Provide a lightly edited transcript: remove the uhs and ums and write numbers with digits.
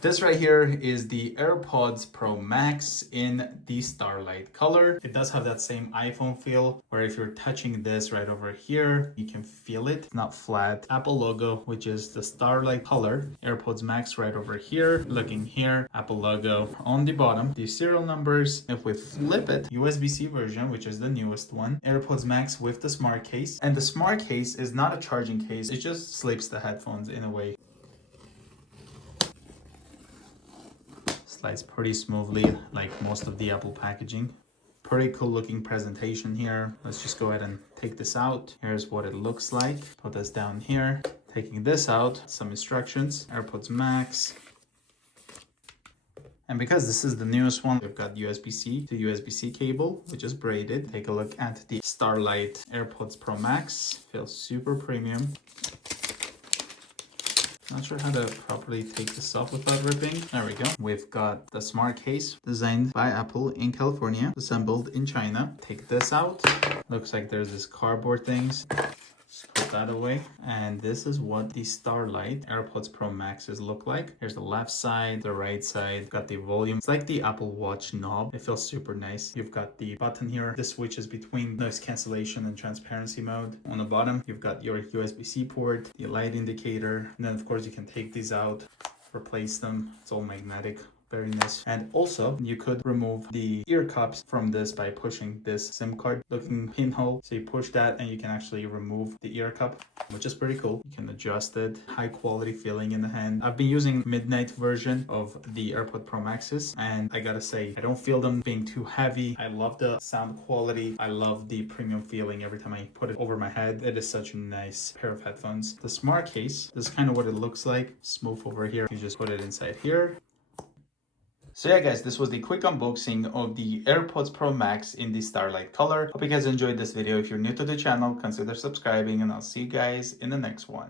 This right here is the AirPods Pro Max in the Starlight color. It does have that same iPhone feel, where if you're touching this right over here, you can feel it. It's not flat. Apple logo, which is the Starlight color. AirPods Max right over here. Looking here, Apple logo on the bottom. The serial numbers, if we flip it, USB-C version, which is the newest one. AirPods Max with the smart case. And the smart case is not a charging case. It just slips the headphones in a way. Slides pretty smoothly, like most of the Apple packaging. Pretty cool looking presentation here. Let's just go ahead and take this out. Here's what it looks like. Put this down here. Taking this out, some instructions. AirPods Max. And because this is the newest one, we've got USB-C to USB-C cable, which is braided. Take a look at the Starlight AirPods Pro Max. Feels super premium. Not sure how to properly take this off without ripping. There we go. We've got the smart case designed by Apple in California, assembled in China. Take this out. Looks like there's this cardboard things. Just put that away. And this is what the Starlight AirPods Pro Maxes look like. Here's the left side, the right side. Got the volume. It's like the Apple Watch knob. It feels super nice. You've got the button here. This switches between noise cancellation and transparency mode. On the bottom, you've got your USB-C port, the light indicator. And then of course you can take these out, replace them. It's all magnetic. Very nice. And also you could remove the ear cups from this by pushing this SIM card looking pinhole. So you push that and you can actually remove the ear cup, which is pretty cool. You can adjust it. High quality feeling in the hand. I've been using midnight version of the AirPod Pro Maxes and I gotta say, I don't feel them being too heavy. I love the sound quality. I love the premium feeling every time I put it over my head. It is such a nice pair of headphones. The smart case, this is kind of what it looks like. Smooth over here. You just put it inside here. So yeah guys, this was the quick unboxing of the AirPods Pro Max in the Starlight color. Hope you guys enjoyed this video. If you're new to the channel, consider subscribing and I'll see you guys in the next one.